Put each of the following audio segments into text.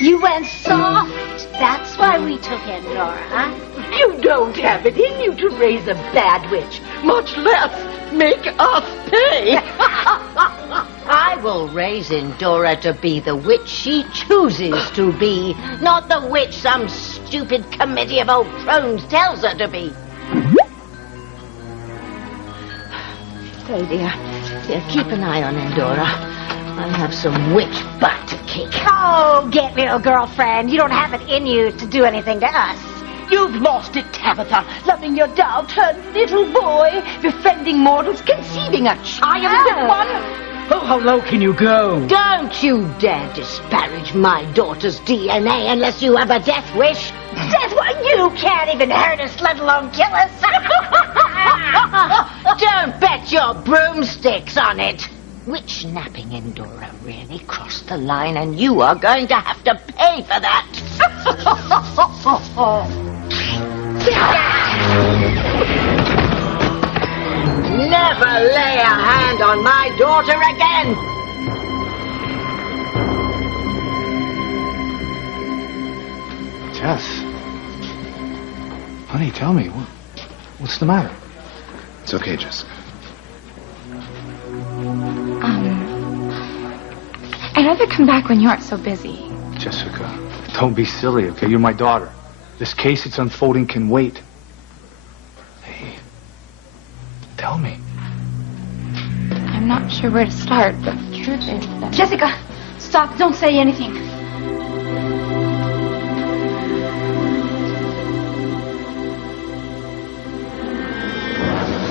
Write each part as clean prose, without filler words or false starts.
You went soft. That's why we took Endora. You don't have it in you to raise a bad witch, much less make us pay. I will raise Endora to be the witch she chooses to be, not the witch some stupid committee of old crones tells her to be. Hey, dear, keep an eye on Endora. I have some witch butt to kick. Oh, get real, girlfriend. You don't have it in you to do anything to us. You've lost it, Tabitha, loving your doll-turned little boy, befriending mortals, conceiving a child in one. Oh, how low can you go? Don't you dare disparage my daughter's DNA unless you have a death wish. That's why you can't even hurt us, let alone kill us. Don't bet your broomsticks on it. Witch napping Endora really crossed the line, and you are going to have to pay for that. Never lay a hand on my daughter again. Tess. Honey, tell me, what's the matter? It's okay, Jessica. I'd rather come back when you aren't so busy. Jessica, don't be silly, okay? You're my daughter. This case that's unfolding can wait. Hey, tell me. I'm not sure where to start, but the truth is that... Jessica, stop. Don't say anything.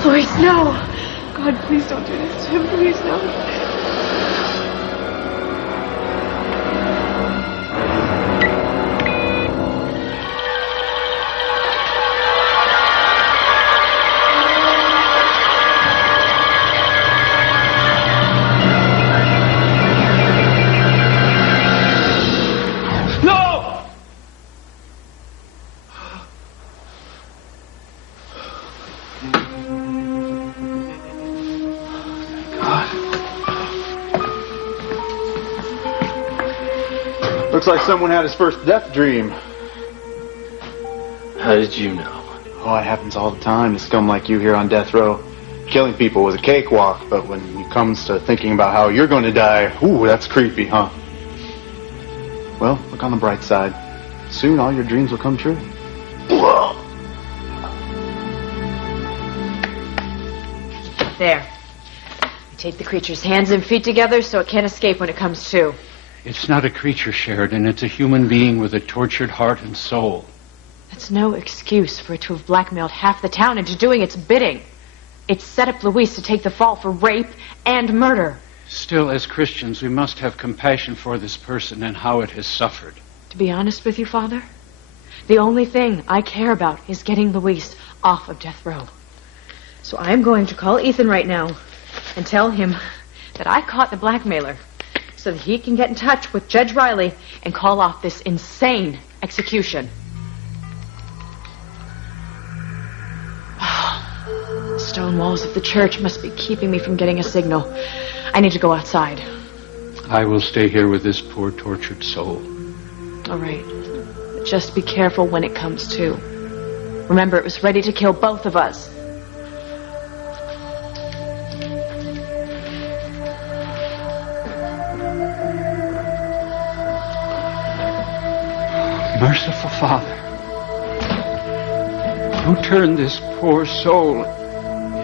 Louise, no. God, please don't do this to him. Please, no. Looks like someone had his first death dream. How did you know? Oh, it happens all the time to scum like you here on death row. Killing people was a cakewalk, but when it comes to thinking about how you're going to die, ooh, that's creepy, huh? Well, look on the bright side. Soon all your dreams will come true. There. We tape the creature's hands and feet together so it can't escape when it comes to. It's not a creature, Sheridan. It's a human being with a tortured heart and soul. That's no excuse for it to have blackmailed half the town into doing its bidding. It set up Louise to take the fall for rape and murder. Still, as Christians, we must have compassion for this person and how it has suffered. To be honest with you, Father, the only thing I care about is getting Louise off of death row. So I'm going to call Ethan right now and tell him that I caught the blackmailer so that he can get in touch with Judge Riley and call off this insane execution. The stone walls of the church must be keeping me from getting a signal. I need to go outside. I will stay here with this poor tortured soul. All right. Just be careful when it comes to. Remember, it was ready to kill both of us. Merciful Father, who turned this poor soul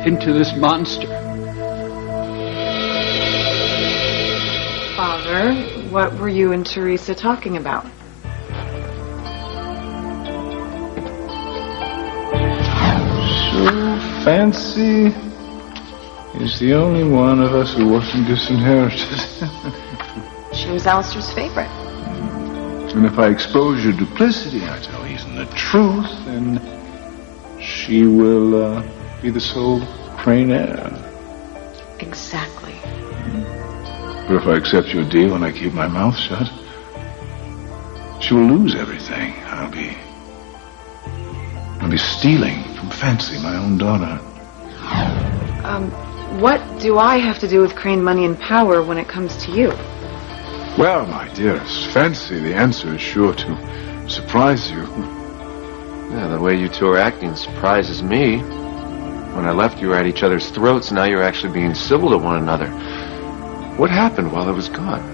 into this monster? Father, what were you and Teresa talking about? So Fancy is the only one of us who wasn't disinherited. She was Alistair's favorite. And if I expose your duplicity, I tell Ethan the truth, then she will be the sole Crane heir. Exactly. But if I accept your deal and I keep my mouth shut, she will lose everything. I'll be stealing from Fancy, my own daughter. What do I have to do with Crane money and power when it comes to you? Well, my dearest, fancy, the answer is sure to surprise you. Yeah, the way you two are acting surprises me. When I left, you were at each other's throats. Now you're actually being civil to one another. What happened while I was gone?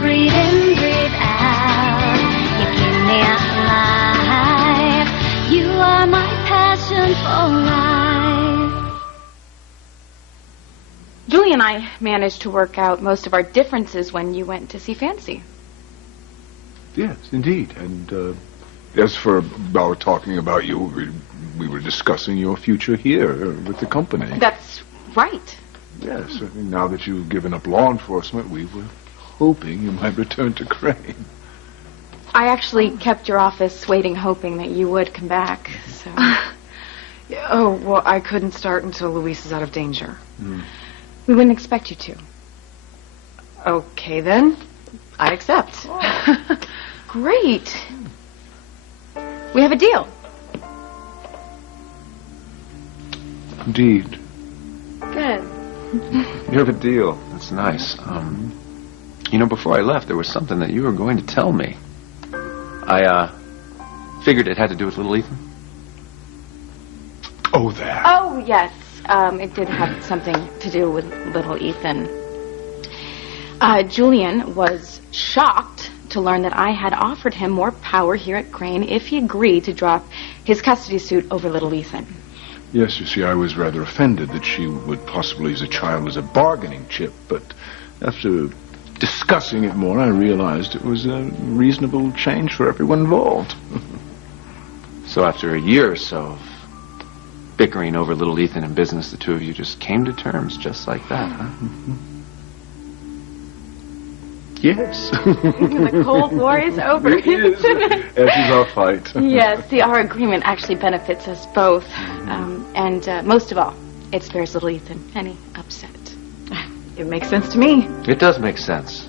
Breathe in, breathe out. You keep me alive. You are my passion for life. Julie and I managed to work out most of our differences when you went to see Fancy. Yes, indeed. And as for our talking about you, we were discussing your future here with the company. That's right. Yes, I mean, now that you've given up law enforcement, we were hoping you might return to Crane. I actually kept your office waiting, hoping that you would come back, so... Oh, well, I couldn't start until Luis is out of danger. We wouldn't expect you to. Okay, then. I accept. Great. We have a deal. Indeed. Good. You have a deal. That's nice. You know, before I left, there was something that you were going to tell me. I figured it had to do with little Ethan. Oh, that. Oh, yes. It did have something to do with little Ethan. Julian was shocked to learn that I had offered him more power here at Crane if he agreed to drop his custody suit over little Ethan. Yes, you see, I was rather offended that she would possibly use a child as a bargaining chip, but after discussing it more, I realized it was a reasonable change for everyone involved. So after a year or so of bickering over little Ethan and business, the two of you just came to terms just like that, huh? Yes. The Cold War is over. It is. As is our fight. Yes, see, our agreement actually benefits us both. And most of all, it spares little Ethan any upset. It makes sense to me. It does make sense.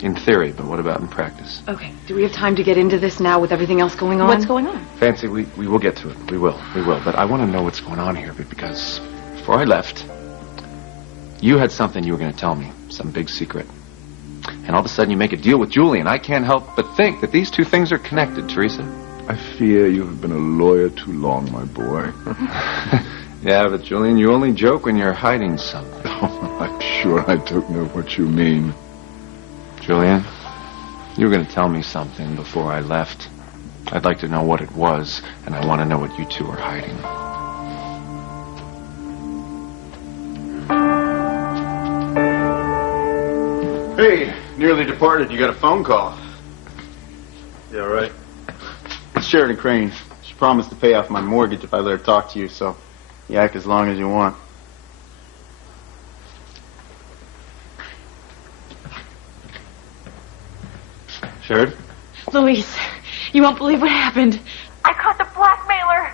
In theory, but what about in practice? Okay, do we have time to get into this now with everything else going on? What's going on? Fancy, we will get to it. We will. But I want to know what's going on here, because before I left, you had something you were going to tell me, some big secret. And all of a sudden you make a deal with Julian. I can't help but think that these two things are connected, Teresa. I fear you have been a lawyer too long, my boy. Yeah, but Julian, you only joke when you're hiding something. Oh, I'm sure I don't know what you mean. Julian, you were going to tell me something before I left. I'd like to know what it was, and I want to know what you two are hiding. Hey, nearly departed. You got a phone call. Yeah, right. It's Sheridan Crane. She promised to pay off my mortgage if I let her talk to you, so yak as long as you want. Sheridan? Luis, you won't believe what happened. I caught the blackmailer.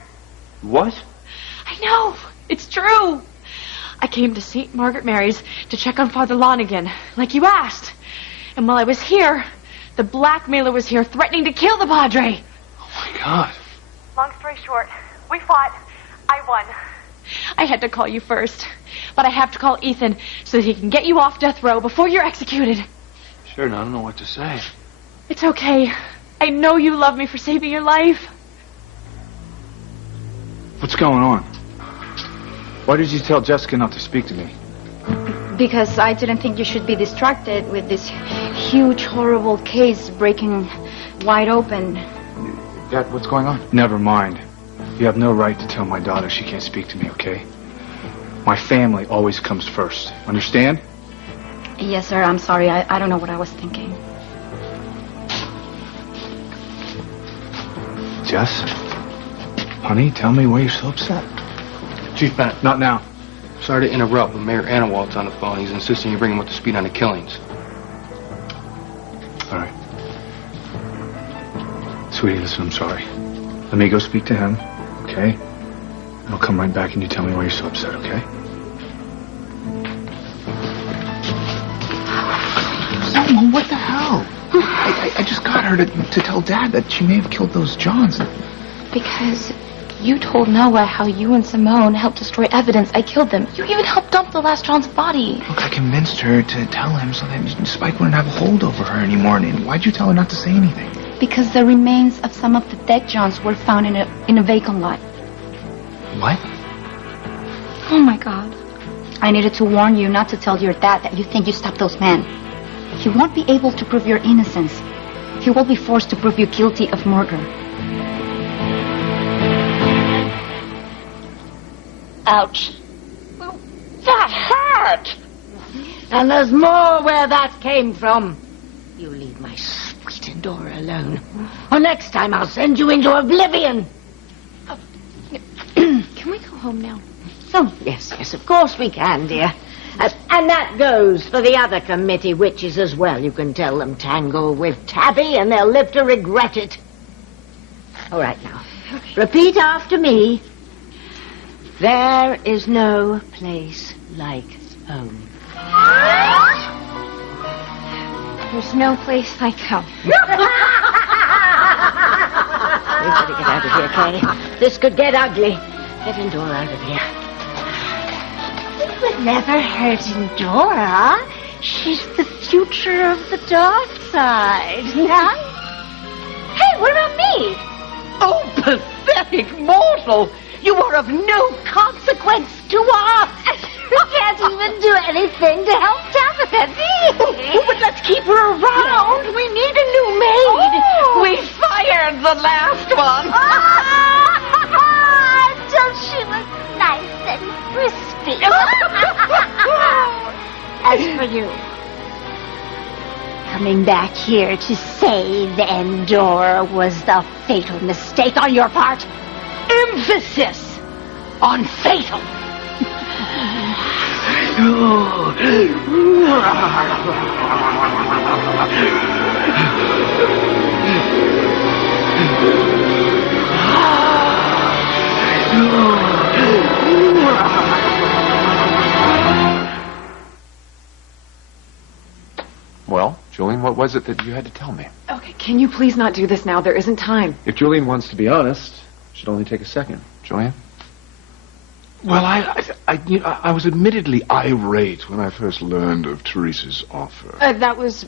What? I know. It's true. I came to St. Margaret Mary's to check on Father Lonigan, like you asked. And while I was here, the blackmailer was here threatening to kill the Padre. Oh, my God. Long story short, we fought. I won. I had to call you first, but I have to call Ethan so that he can get you off death row before you're executed. Sheridan, I don't know what to say. It's okay. I know you love me for saving your life. What's going on? Why did you tell Jessica not to speak to me? Because I didn't think you should be distracted with this huge, horrible case breaking wide open. Dad, what's going on? Never mind. You have no right to tell my daughter she can't speak to me, okay? My family always comes first. Understand? Yes, sir. I'm sorry. I don't know what I was thinking. Jess? Honey, tell me why you're so upset. Chief Bennett. Not now. Sorry to interrupt, but Mayor Anawald's on the phone. He's insisting you bring him up to speed on the killings. All right. Sweetie, listen, I'm sorry. Let me go speak to him, okay? I'll come right back and you tell me why you're so upset, okay? Selma, what the hell? I just got her to tell Dad that she may have killed those Johns. Because You told Noah how you and Simone helped destroy evidence. I killed them. You even helped dump the last John's body. Look, I convinced her to tell him so that Spike wouldn't have a hold over her anymore. And why'd you tell her not to say anything? Because the remains of some of the dead Johns were found in a vacant lot. What? Oh, my God. I needed to warn you not to tell your dad that you think you stopped those men. He won't be able to prove your innocence. He will be forced to prove you guilty of murder. Ouch. That hurt! And there's more where that came from. You leave my sweet Endora alone. Or next time I'll send you into oblivion. Can we go home now? Oh, yes, of course we can, dear. And that goes for the other committee witches as well. You can tell them tangle with Tabby and they'll live to regret it. All right, now. Repeat after me. There is no place like home. There's no place like home. We've got to get out of here, Kay. This could get ugly. Get Endora out of here. It would never hurt Endora. She's the future of the dark side. Huh? Hey, what about me? Oh, pathetic mortal! You are of no consequence to us! We can't even do anything to help Tabitha. Oh, but let's keep her around. We need a new maid. Oh. We fired the last one. Don't she look nice and crispy? As for you, coming back here to save Endora was the fatal mistake on your part. Emphasis on fatal. Well, Julian, what was it that you had to tell me? Okay, can you please not do this now? There isn't time. If Julian wants to be honest, it should only take a second. Julian? Well, I was admittedly irate when I first learned of Teresa's offer. That was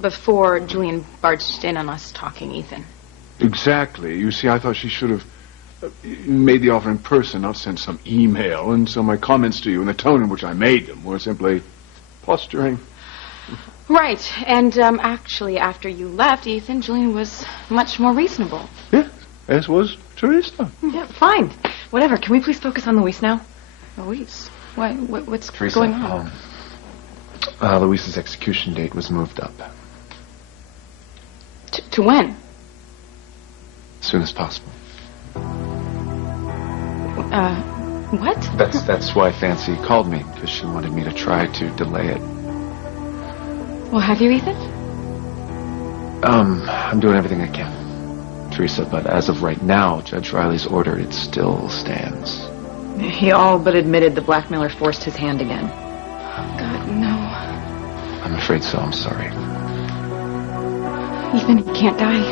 before Julian barged in on us talking, Ethan. Exactly. You see, I thought she should have made the offer in person, not sent some email, and so my comments to you and the tone in which I made them were simply posturing. Right, and actually, after you left, Ethan, Julian was much more reasonable. Yeah, as was Teresa. Yeah, fine. Whatever. Can we please focus on Luis now? Luis? What's Teresa, going on? Luis's execution date was moved up. To when? As soon as possible. What? That's why Fancy called me, because she wanted me to try to delay it. Well, have you, Ethan? I'm doing everything I can, Teresa, but as of right now, Judge Riley's order, it still stands. He all but admitted the blackmailer forced his hand again. God, no. I'm afraid so. I'm sorry. Ethan, he can't die.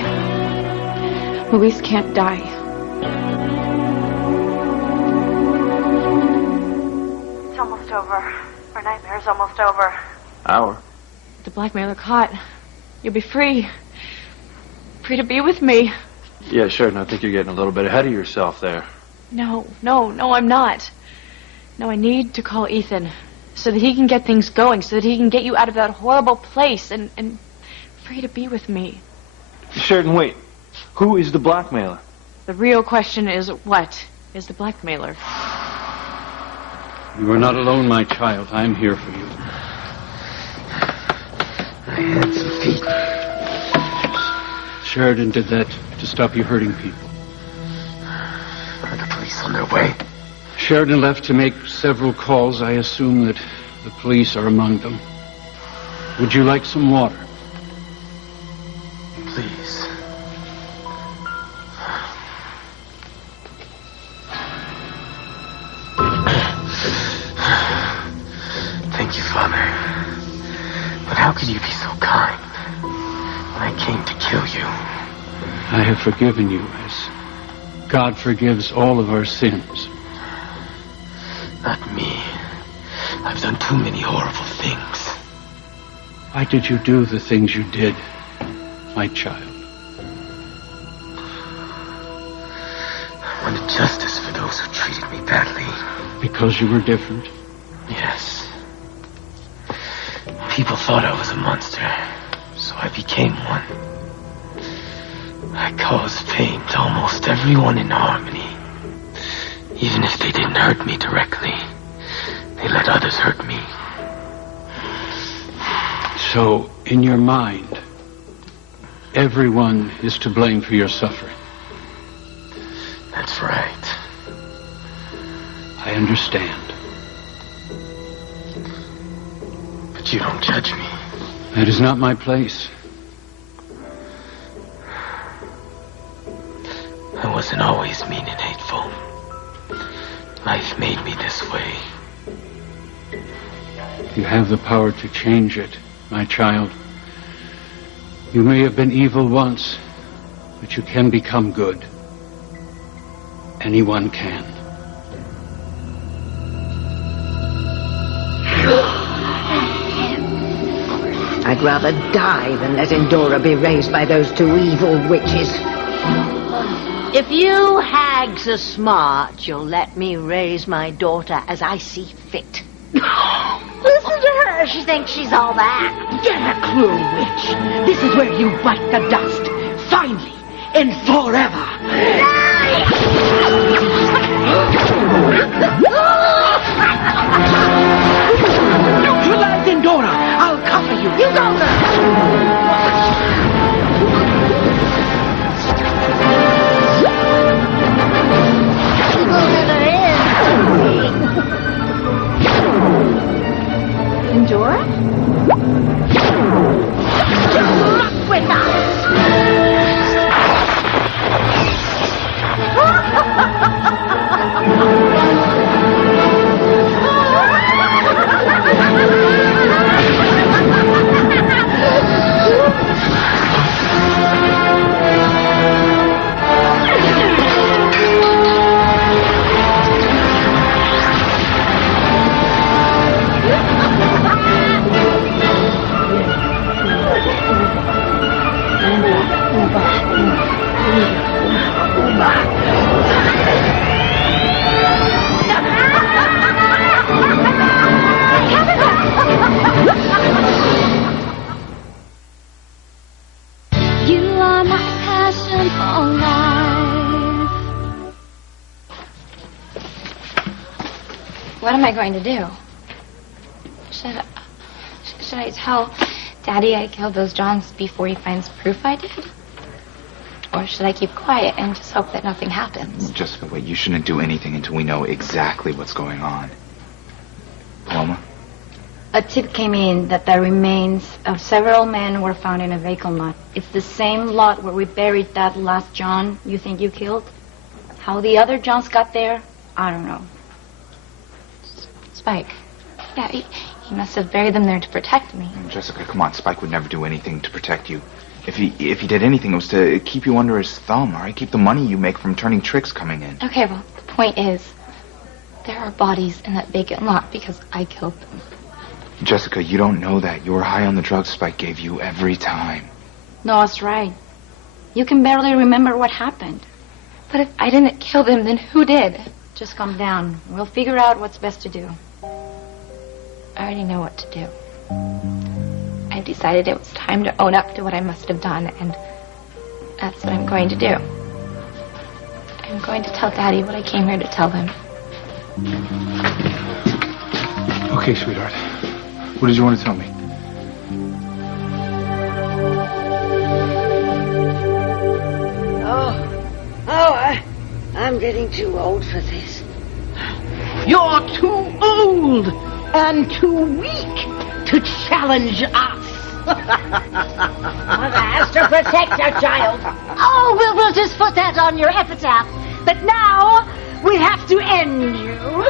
Luis can't die. It's almost over. Our nightmare's almost over. Hour. The blackmailer caught. You'll be free. Free to be with me. Yeah, sure. And I think you're getting a little bit ahead of yourself there. No, I'm not. No, I need to call Ethan so that he can get things going, so that he can get you out of that horrible place and free to be with me. Sheridan, wait. Who is the blackmailer? The real question is, what is the blackmailer? You are not alone, my child. I'm here for you. My hands and feet. Sheridan did that to stop you hurting people. Are the police on their way? Sheridan left to make several calls. I assume that the police are among them. Would you like some water? Please. Thank you, Father. But how could you be so kind when I came to kill you? I have forgiven you as God forgives all of our sins. Not me. I've done too many horrible things. Why did you do the things you did, my child? I wanted justice for those who treated me badly. Because you were different? Yes. People thought I was a monster, so I became one. I caused pain to almost everyone in Harmony. Even if they didn't hurt me directly, they let others hurt me. So, in your mind, everyone is to blame for your suffering. That's right. I understand. But you don't judge me. That is not my place. I wasn't always mean and hateful. Life made me this way. You have the power to change it, my child. You may have been evil once, but you can become good. Anyone can. I'd rather die than let Endora be raised by those two evil witches. If you hags are smart, you'll let me raise my daughter as I see fit. Listen to her. She thinks she's all that. Get a clue, witch. This is where you bite the dust. Finally and forever. Neutralize Endora. I'll cover you. You go, Endora? Rock with You are my passion for life. What am I going to do? Should I tell Daddy I killed those Johns before he finds proof I did? Or should I keep quiet and just hope that nothing happens? Jessica, wait, you shouldn't do anything until we know exactly what's going on. Paloma? A tip came in that the remains of several men were found in a vehicle lot. It's the same lot where we buried that last John you think you killed. How the other Johns got there, I don't know. Spike. Yeah, he must have buried them there to protect me. Jessica, come on. Spike would never do anything to protect you. If he did anything, it was to keep you under his thumb, all right? Keep the money you make from turning tricks coming in. Okay, well, the point is, there are bodies in that vacant lot because I killed them. Jessica, you don't know that. You were high on the drugs Spike gave you every time. No, that's right. You can barely remember what happened. But if I didn't kill them, then who did? Just calm down. We'll figure out what's best to do. I already know what to do. I've decided it was time to own up to what I must have done, and that's what I'm going to do. I'm going to tell Daddy what I came here to tell him. Okay, sweetheart. What did you want to tell me? I'm getting too old for this. You're too old and too weak to challenge us. Mother has to protect her child. Oh, we'll just put that on your epitaph. But now we have to end you.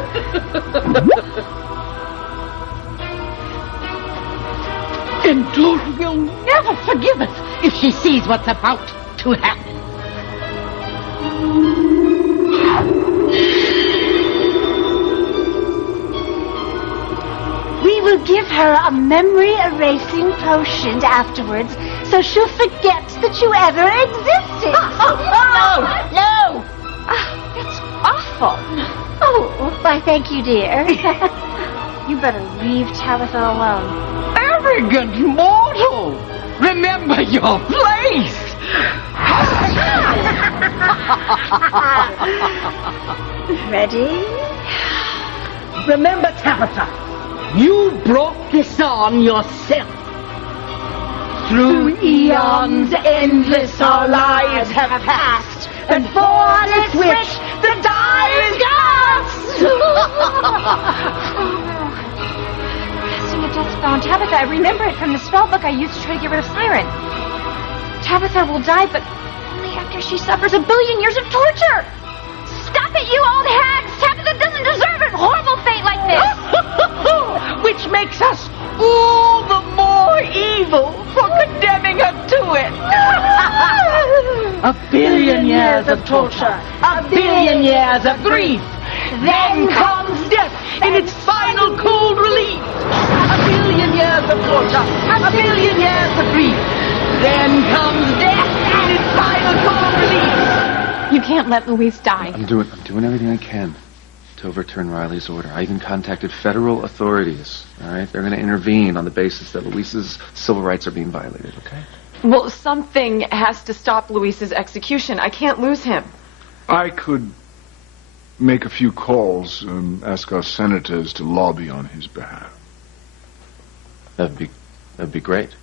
Endora will never forgive us if she sees what's about to happen. give her a memory-erasing potion afterwards so she'll forget that you ever existed. No! That's awful. Oh, why, thank you, dear. You better leave Tabitha alone. Arrogant mortal! Remember your place! Ready? Remember, Tabitha, you brought this on yourself. Through eons endless our lives have passed, and for its wish the die is cast! Casting a death spell on Tabitha. I remember it from the spell book I used to try to get rid of Siren. Tabitha will die, but only after she suffers 1 billion years of torture. Stop it, you old hags! Tabitha doesn't deserve a horrible fate like this! Which makes us all the more evil for condemning her to it. 1 billion years of torture, 1 billion years of grief. Then comes death in its final cold relief. 1 billion years of torture, 1 billion years of grief. Then comes death in its final cold relief. You can't let Louise die. I'm doing everything I can to overturn Riley's order. I even contacted federal authorities. All right, they're going to intervene on the basis that Luis's civil rights are being violated. Okay. Well, something has to stop Luis's execution. I can't lose him. I could make a few calls and ask our senators to lobby on his behalf. That'd be great.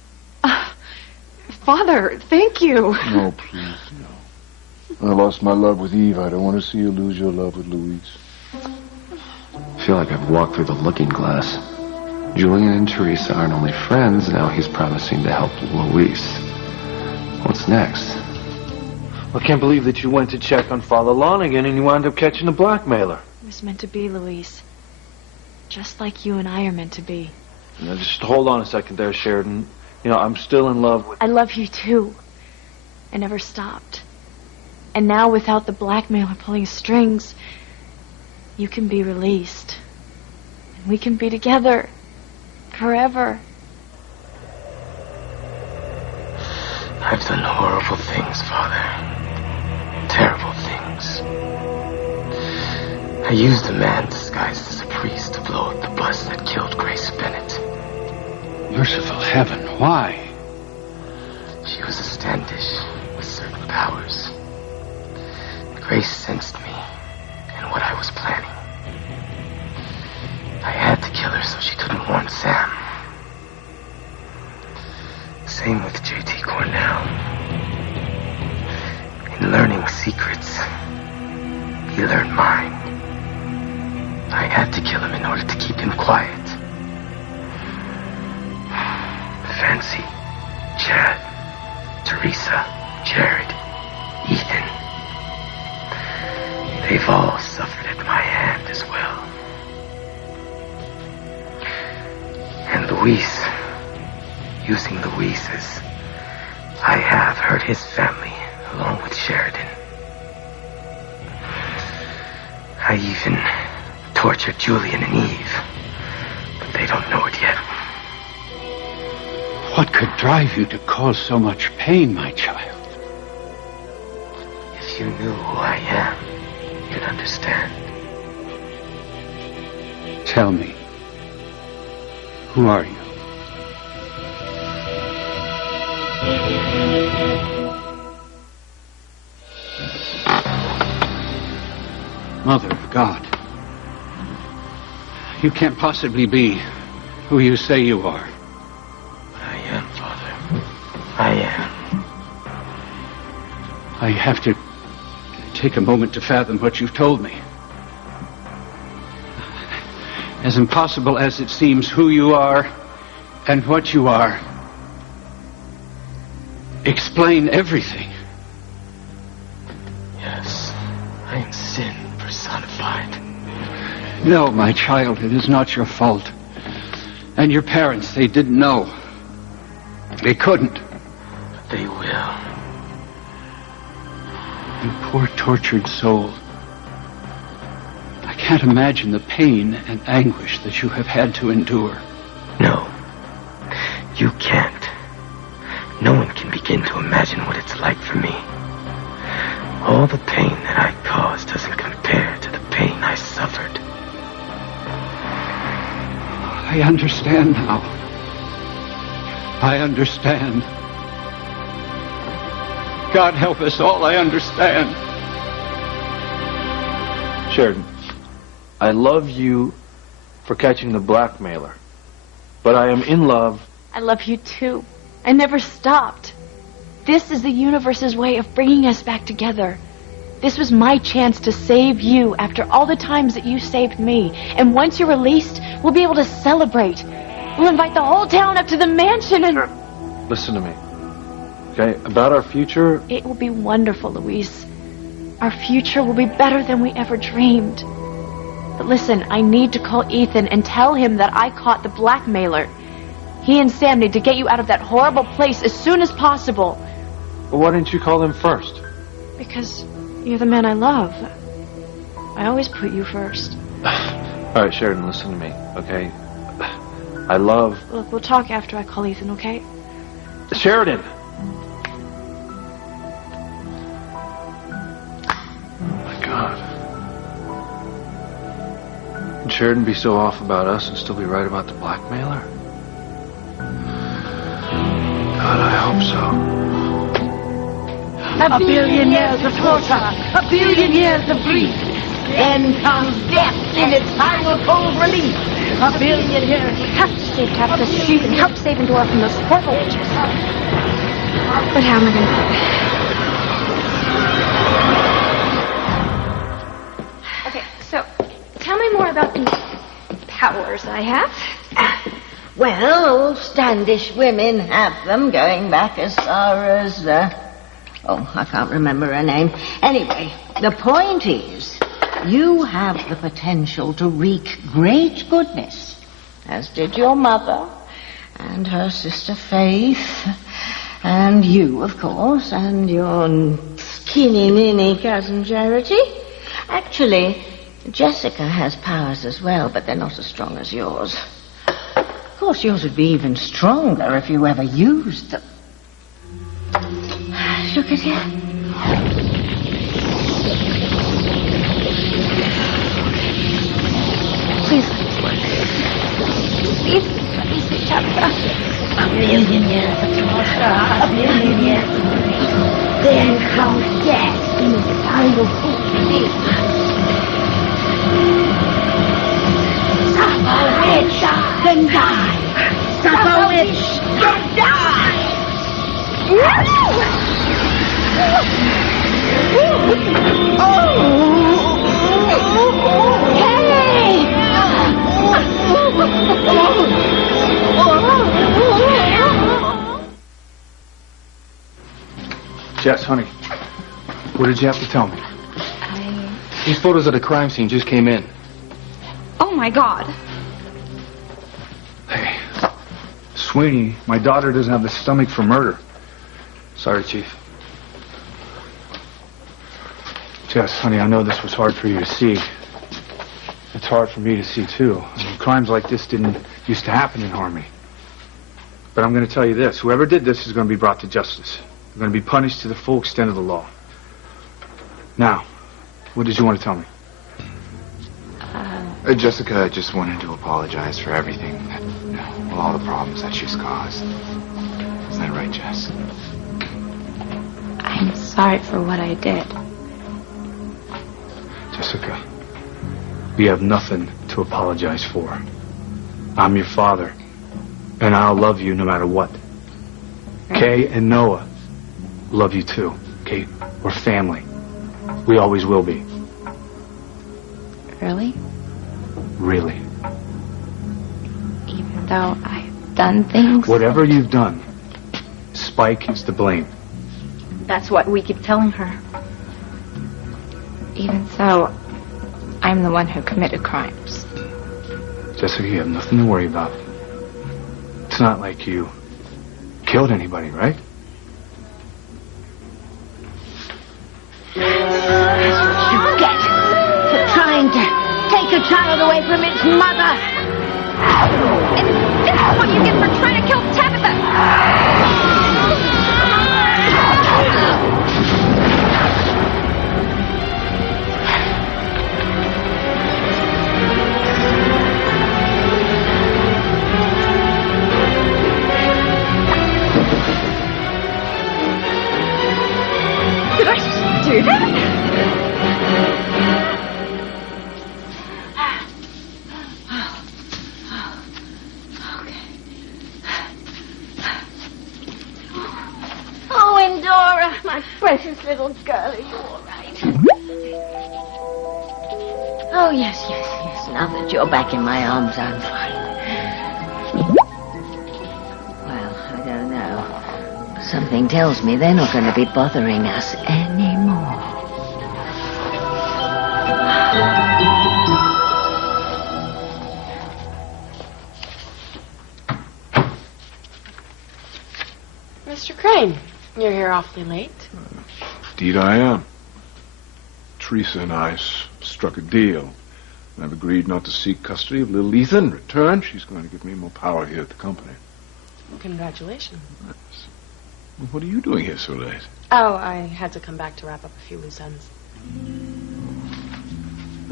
Father, thank you. No, please, no. I lost my love with Eve. I don't want to see you lose your love with Louise. I feel like I've walked through the looking glass. Julian and Teresa aren't only friends, now he's promising to help Luis. What's next? I can't believe that you went to check on Father Lonigan and you wound up catching a blackmailer. It was meant to be, Louise. Just like you and I are meant to be. Now, just hold on a second there, Sheridan. You know, I'm still in love with... I love you, too. I never stopped. And now, without the blackmailer pulling strings, you can be released. And we can be together. Forever. I've done horrible things, Father. Terrible things. I used a man disguised as a priest to blow up the bus that killed Grace Bennett. Merciful heaven, why? She was a Standish with certain powers. Grace sensed me and what I was planning. I had to kill her so she couldn't warn Sam. Same with J.T. Cornell. In learning secrets, he learned mine. I had to kill him in order to keep him quiet. Fancy, Chad, Teresa, Jared, Ethan. They've all suffered at my hand as well. And Luis, using Luis's, I have hurt his family along with Sheridan. I even tortured Julian and Eve, but they don't know it yet. What could drive you to cause so much pain, my child? If you knew who I am, you'd understand. Tell me, who are you? Mother of God, you can't possibly be who you say you are. I am, Father. I am. I have to take a moment to fathom what you've told me. As impossible as it seems who you are and what you are, explain everything. Yes, I am sin personified. No, my child, it is not your fault. And your parents, they didn't know. They couldn't. They will. You poor tortured soul. I can't imagine the pain and anguish that you have had to endure. You can't. No one can begin to imagine what it's like for me. All the pain that I caused doesn't compare to the pain I suffered. I understand now. I understand. God help us all, I understand. Sheridan, I love you for catching the blackmailer, but I am in love. I love you too. I never stopped. This is the universe's way of bringing us back together. This was my chance to save you after all the times that you saved me. And once you're released, we'll be able to celebrate. We'll invite the whole town up to the mansion and... Listen to me, okay? About our future, It will be wonderful, Luis. Our future will be better than we ever dreamed. But listen, I need to call Ethan and tell him that I caught the blackmailer. He and Sam need to get you out of that horrible place as soon as possible. well, why didn't you call them first? Because you're the man I love. I always put you first. All right, Sheridan, listen to me, okay? I love... Look, we'll talk after I call Ethan, okay? Sheridan! Oh, my God. Would Sheridan be so off about us and still be right about the blackmailer? God, I hope so. A billion years of torture, a billion years of grief. Then comes death in its final cold relief. A billion years. We have to save Tabitha so she can help save Endora from those horrible witches. But how am I going to do it? Okay, so tell me more about the powers I have. Well, all Standish women have them, going back as far as, I can't remember her name. Anyway, the point is, you have the potential to wreak great goodness, as did your mother, and her sister Faith, and you, of course, and your skinny-mini cousin Charity. Actually, Jessica has powers as well, but they're not as strong as yours. Of course, yours would be even stronger if you ever used them. Look at here. Please let me work. Please let me see Tabitha. A billion years of torture, a billion years of grief. Then comes death in its final cold relief. Suffer witch, then die. Suffer witch, then die. Jess, honey, what did you have to tell me? These photos of the crime scene just came in. Oh, my God. Hey, Sweeney, my daughter doesn't have the stomach for murder. Sorry, Chief. Jess, honey, I know this was hard for you to see. It's hard for me to see, too. I mean, crimes like this didn't used to happen in Harmony. But I'm going to tell you this. Whoever did this is going to be brought to justice. They're going to be punished to the full extent of the law. Now, what did you want to tell me? Jessica, I just wanted to apologize for everything all the problems that she's caused. Isn't that right, Jess? I'm sorry for what I did. Jessica, you have nothing to apologize for. I'm your father, and I'll love you no matter what. Kay and Noah love you too. Okay, we're family. We always will be. Really? Really. Even though I've done things? Whatever you've done, Spike is to blame. That's what we keep telling her. Even so, I'm the one who committed crimes. Jessica, you have nothing to worry about. It's not like you killed anybody, right? That's what you get for trying to take a child away from its mother. And this is what you get for trying to kill Tabitha. Did I just do that? Oh, Endora, my precious little girl, are you all right? Oh, yes. Now that you're back in my arms, I'm fine. Well, I don't know. Something tells me they're not going to be bothering us anymore. Mr. Crane, you're here awfully late. Indeed I am. Teresa and I struck a deal. I've agreed not to seek custody of little Ethan. In return, she's going to give me more power here at the company. Congratulations. What are you doing here so late? Oh, I had to come back to wrap up a few loose ends.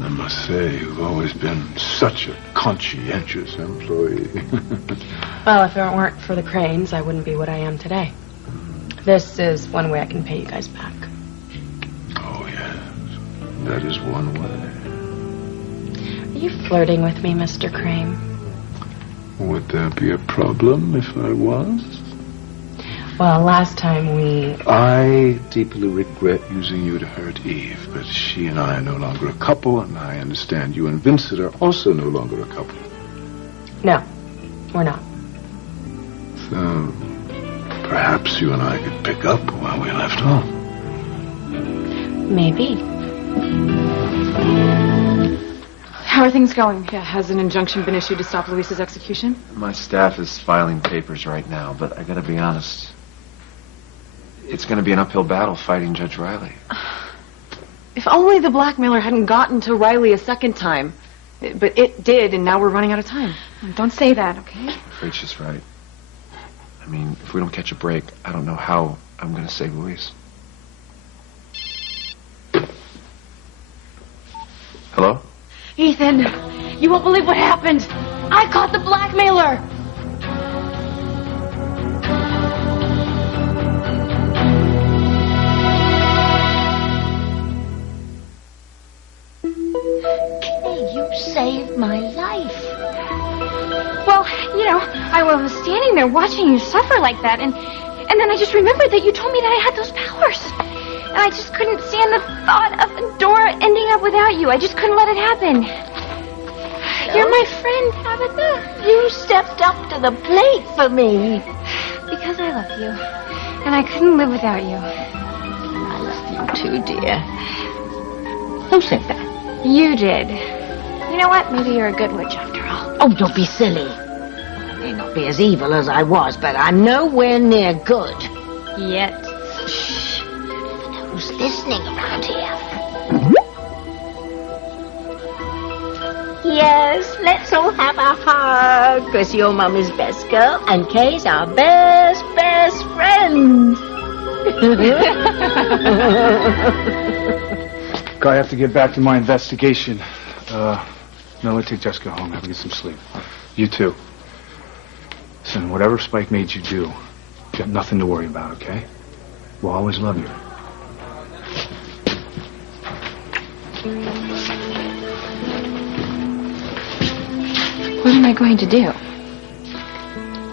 I must say, you've always been such a conscientious employee. Well, if it weren't for the Cranes, I wouldn't be what I am today. This is one way I can pay you guys back. Oh, yes. That is one way. Are you flirting with me, Mr. Crane? Would there be a problem if I was? Well, last time we... I deeply regret using you to hurt Eve, but she and I are no longer a couple, and I understand you and Vincent are also no longer a couple. No, we're not. So, perhaps you and I could pick up where we left off. Maybe. How are things going? Yeah, has an injunction been issued to stop Luis's execution? My staff is filing papers right now, but I gotta be honest. It's gonna be an uphill battle fighting Judge Riley. If only the blackmailer hadn't gotten to Riley a second time. But it did, and now we're running out of time. Don't say that, okay? I'm afraid she's right. I mean, if we don't catch a break, I don't know how I'm gonna save Luis. Hello? Ethan, you won't believe what happened. I caught the blackmailer. Kay, you saved my life. Well, you know, I was standing there watching you suffer like that, and then I just remembered that you told me that I had those powers. And I just couldn't stand the thought of Endora ending up without you. I just couldn't let it happen. You're my friend, Tabitha. You stepped up to the plate for me. Because I love you. And I couldn't live without you. I love you too, dear. Who said that? You did. You know what? Maybe you're a good witch after all. Oh, don't be silly. I may not be as evil as I was, but I'm nowhere near good. Yet. Shh. Who's listening around here? Yes, let's all have a hug, because you're Mummy's best girl, and Kay's our best friend. I have to get back to my investigation. No, take Jessica home. Have her get some sleep. You too. Listen, whatever Spike made you do, you got nothing to worry about, okay? We'll always love you. What am I going to do?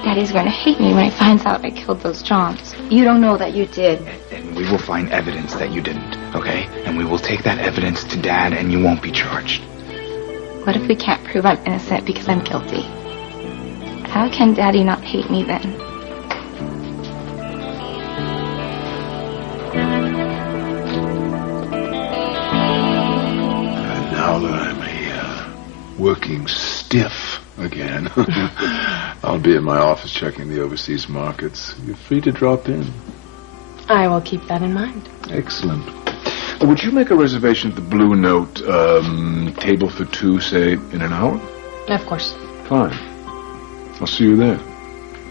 Daddy's going to hate me when he finds out I killed those Johns. You don't know that you did. And we will find evidence that you didn't, okay? And we will take that evidence to Dad, and you won't be charged. What if we can't prove I'm innocent because I'm guilty? How can Daddy not hate me then? And now that I'm working stiff again, I'll be in my office checking the overseas markets. You're free to drop in. I will keep that in mind. Excellent. Would you make a reservation at the Blue Note table for two, say, in an hour? Of course. Fine. I'll see you there.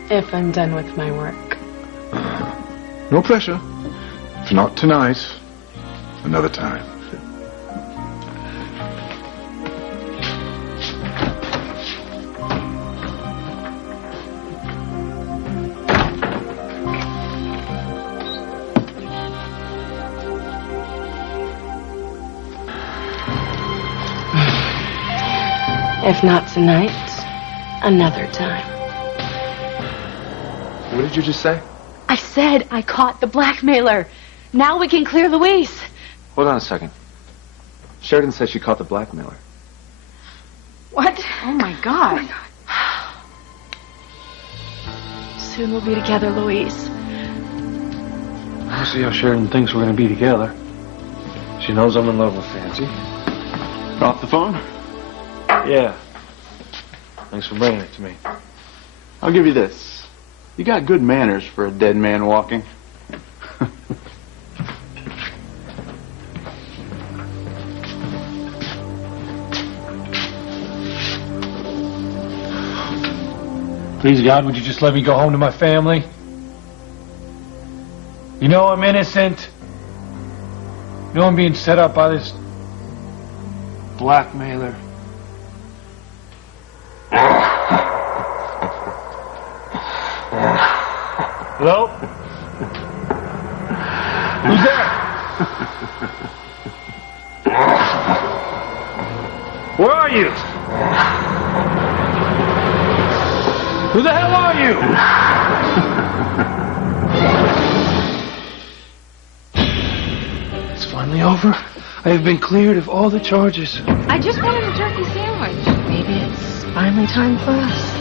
If I'm done with my work. No pressure. If not tonight, another time. If not tonight, another time. What did you just say? I said I caught the blackmailer. Now we can clear Luis. Hold on a second. Sheridan says she caught the blackmailer. What? Oh, my God. Soon we'll be together, Luis. I'll see how Sheridan thinks we're going to be together. She knows I'm in love with Fancy. Off the phone? Yeah. Thanks for bringing it to me. I'll give you this. You got good manners for a dead man walking. Please, God, would you just let me go home to my family? You know I'm innocent. You know I'm being set up by this blackmailer. Hello? Who's there? Where are you? Who the hell are you? It's finally over. I have been cleared of all the charges. I just wanted a jerky sandwich. Maybe it's finally time for us.